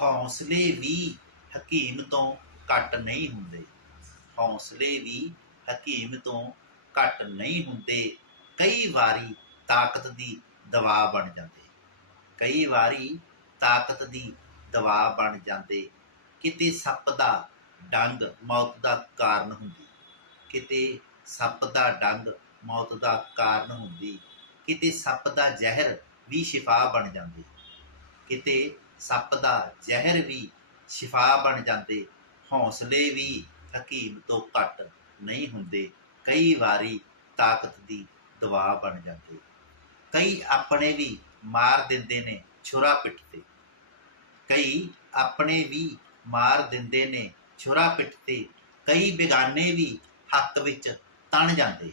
ਹੌਸਲੇ ਵੀ ਹਕੀਮ ਤੋਂ ਘੱਟ ਨਹੀਂ ਹੁੰਦੇ। ਹੌਸਲੇ ਵੀ ਹਕੀਮ ਤੋਂ ਘੱਟ ਨਹੀਂ ਹੁੰਦੇ। ਕਈ ਵਾਰੀ ਤਾਕਤ ਦੀ ਦਵਾ ਬਣ ਜਾਂਦੇ। ਕਈ ਵਾਰੀ ਤਾਕਤ ਦੀ ਦਵਾ ਬਣ ਜਾਂਦੇ। ਕਿਤੇ ਸੱਪ ਦਾ ਡੰਗ ਮੌਤ ਦਾ ਕਾਰਨ ਹੁੰਦੀ। ਕਿਤੇ ਸੱਪ ਦਾ ਡੰਗ ਮੌਤ ਦਾ ਕਾਰਨ ਹੁੰਦੀ। ਕਿਤੇ ਸੱਪ ਦਾ ਜ਼ਹਿਰ ਵੀ ਸ਼ਿਫਾ ਬਣ ਜਾਂਦੀ। ਕਿਤੇ ਸੱਪ ਦਾ ਜ਼ਹਿਰ ਵੀ ਸ਼ਿਫਾ ਬਣ ਜਾਂਦੇ, ਹੌਸਲੇ ਵੀ ਹਕੀਮ ਤੋਂ ਘੱਟ ਨਹੀਂ ਹੁੰਦੇ। ਕਈ ਵਾਰੀ ਤਾਕਤ ਦੀ ਦਵਾ ਬਣ ਜਾਂਦੇ। ਕਈ ਆਪਣੇ ਵੀ ਮਾਰ ਦਿੰਦੇ ਨੇ ਛੁਰਾ ਪਿੱਠ ਤੇ। ਕਈ ਆਪਣੇ ਵੀ ਮਾਰ ਦਿੰਦੇ ਨੇ ਛੁਰਾ ਪਿੱਠ ਤੇ। ਕਈ ਬੇਗਾਨੇ ਵੀ ਹੱਕ ਵਿੱਚ ਤਣ ਜਾਂਦੇ।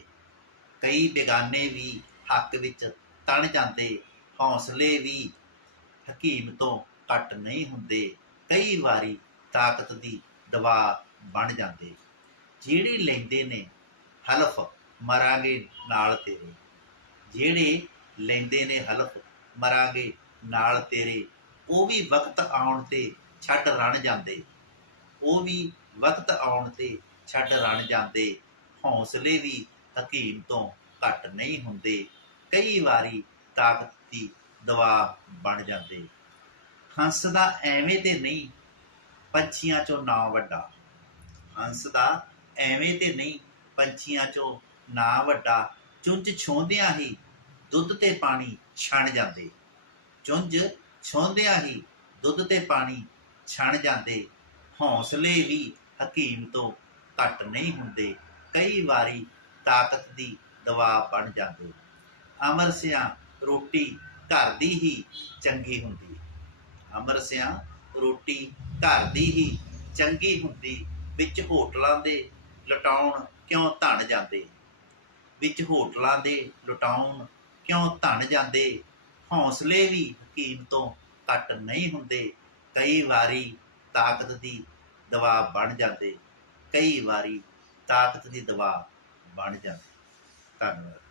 ਕਈ ਬੇਗਾਨੇ ਵੀ ਹੱਕ ਵਿੱਚ ਤਣ ਜਾਂਦੇ। ਹੌਸਲੇ ਵੀ ਹਕੀਮ ਤੋਂ ਘੱਟ ਨਹੀਂ ਹੁੰਦੇ, ਕਈ ਵਾਰੀ ਤਾਕਤ ਦੀ ਦਵਾ ਬਣ ਜਾਂਦੇ। ਜਿਹੜੇ ਲੈਂਦੇ ਨੇ, ਹਲਫ ਮਰਾਂਗੇ ਨਾਲ ਤੇਰੇ। ਜਿਹੜੇ ਲੈਂਦੇ ਨੇ, ਹਲਫ ਮਰਾਂਗੇ ਨਾਲ ਤੇਰੇ, ਉਹ ਵੀ ਵਕਤ ਆਉਣ ਤੇ ਛੱਡ ਰਣ ਜਾਂਦੇ। ਉਹ ਵੀ ਵਕਤ ਆਉਣ ਤੇ ਛੱਡ ਰਣ ਜਾਂਦੇ। ਹੌਸਲੇ ਵੀ ਹਕੀਮ ਤੋਂ ਘੱਟ ਨਹੀਂ ਹੁੰਦੇ। ਕਈ ਵਾਰੀ ਤਾਕਤ ਦੀ ਦਵਾ ਬਣ ਜਾਂਦੇ। ਹੰਸ ਦਾ ਐਵੇਂ ਤੇ ਨਹੀਂ, ਪੰਛੀਆਂ ਚੋਂ ਨਾ ਵੱਡਾ। ਹੰਸ ਦਾ ਐਵੇਂ ਤੇ ਨਹੀਂ, ਪੰਛੀਆਂ ਚੋਂ ਨਾ ਵੱਡਾ। ਚੁੰਝ ਛੋਂਦਿਆਂ ਹੀ ਦੁੱਧ ਤੇ ਪਾਣੀ ਛਣ ਜਾਂਦੇ। ਚੁੰਝ ਛੋਂਦਿਆਂ ਹੀ ਦੁੱਧ ਤੇ ਪਾਣੀ ਛਣ ਜਾਂਦੇ। ਹੌਸਲੇ ਵੀ ਹਕੀਮ ਤੋਂ ਘੱਟ ਨਹੀਂ ਹੁੰਦੇ। ਕਈ ਵਾਰੀ ਤਾਕਤ ਦੀ ਦਵਾ ਬਣ ਜਾਂਦੇ। ਅਮਰ ਸਿਆਂ ਰੋਟੀ ਘਰ ਦੀ ਹੀ ਚੰਗੀ ਹੁੰਦੀ। ਅਮਰ ਸਿਆਂ, ਰੋਟੀ ਘਰ ਦੀ ਹੀ ਚੰਗੀ ਹੁੰਦੀ, ਵਿੱਚ ਹੋਟਲਾਂ ਦੇ ਲਟਾਉਣ ਕਿਉਂ ਧਣ ਜਾਂਦੇ? ਵਿੱਚ ਹੋਟਲਾਂ ਦੇ ਲੁਟਾਉਣ ਕਿਉਂ ਧਣ ਜਾਂਦੇ? ਹੌਸਲੇ ਵੀ ਹਕੀਮ ਤੋਂ ਘੱਟ ਨਹੀਂ ਹੁੰਦੇ। ਕਈ ਵਾਰੀ ਤਾਕਤ ਦੀ ਦਵਾ ਬਣ ਜਾਂਦੇ। ਕਈ ਵਾਰੀ ਤਾਕਤ ਦੀ ਦਵਾ ਬਣ ਜਾਂਦੇ। ਧੰਨਵਾਦ।